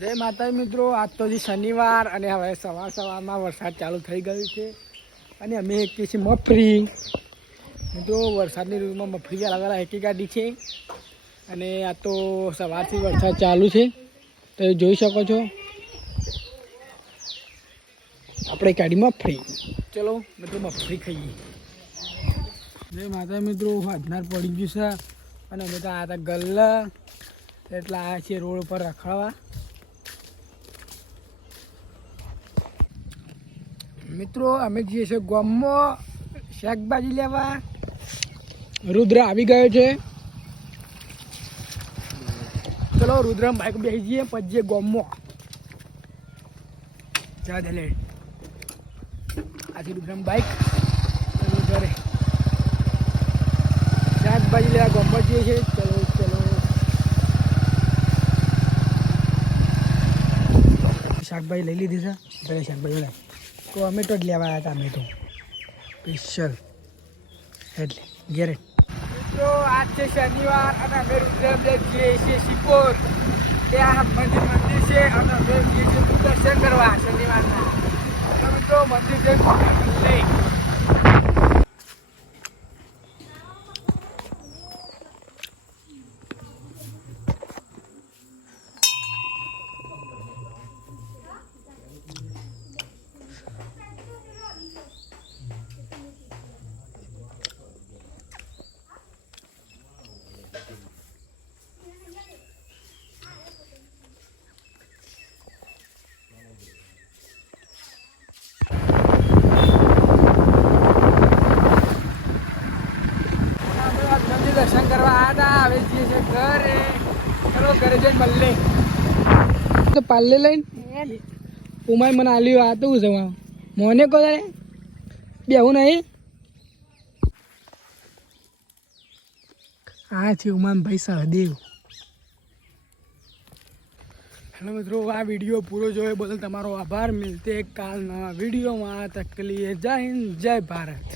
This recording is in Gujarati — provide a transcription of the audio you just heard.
જય માતાજી મિત્રો, આજ તો શનિવાર અને હવે સવારમાં વરસાદ ચાલુ થઈ ગયું છે અને અમે એકીએ છીએ મફરી. મિત્રો વરસાદની ઋતુમાં મફરી અલગ અલગ એકી ગાડી છે અને આ તો સવારથી વરસાદ ચાલુ છે તો જોઈ શકો છો. આપણે ગાડી મફરી, ચલો મિત્રો મફરી ખાઈએ. જય માતા મિત્રો, હાજનાર પડી ગયું છે અને અમે તો આ હતા ગલ્લા એટલે આવ્યા છીએ રોડ પર રખડવા. મિત્રો અમે જઈએ છીએ ગામમાં શાકભાજી લેવા. રુદ્ર આવી ગયો છે, ચલો રુદ્ર બાઈક બેસી જઈએ પછી જઈએ ગામમાં. જા દે લે આથી રુદ્ર બાઈક ઘરે શાકભાજી લેવા ગામમાં જઈએ છીએ. ચલો શાકભાજી લઈ લીધી છે. ઘરે શાકભાજી લાવ ટોમેટો જ લેવા આવ્યા હતા અમે તો સ્પેશિયલ એટલે ઘેરે. મિત્રો આજ છે શનિવાર અને અમે રુદ્રમ જઈએ છીએ સિપોર. ત્યાં મંદિર છે અને અમે જઈએ છીએ દર્શન કરવા શનિવારના. મિત્રો મંદિર લઈ દર્શન કરવા આવ્યા હતા. હવે જઈએ છીએ ઘરે. ચલો ઘરે જઈને મળે તો પાલે લઈને ઉમાય મને આલ્યું. આ તો જવા મોને કહો તારે બેવું નહીં. આ છે ઉમાનભાઈ સહદેવ. હેલો મિત્રો, આ વિડીયો પૂરો જોયો બદલ તમારો આભાર. મિલતે કાલ નવા વિડીયોમાં. તક કે લીએ જય હિન્દ, જય ભારત.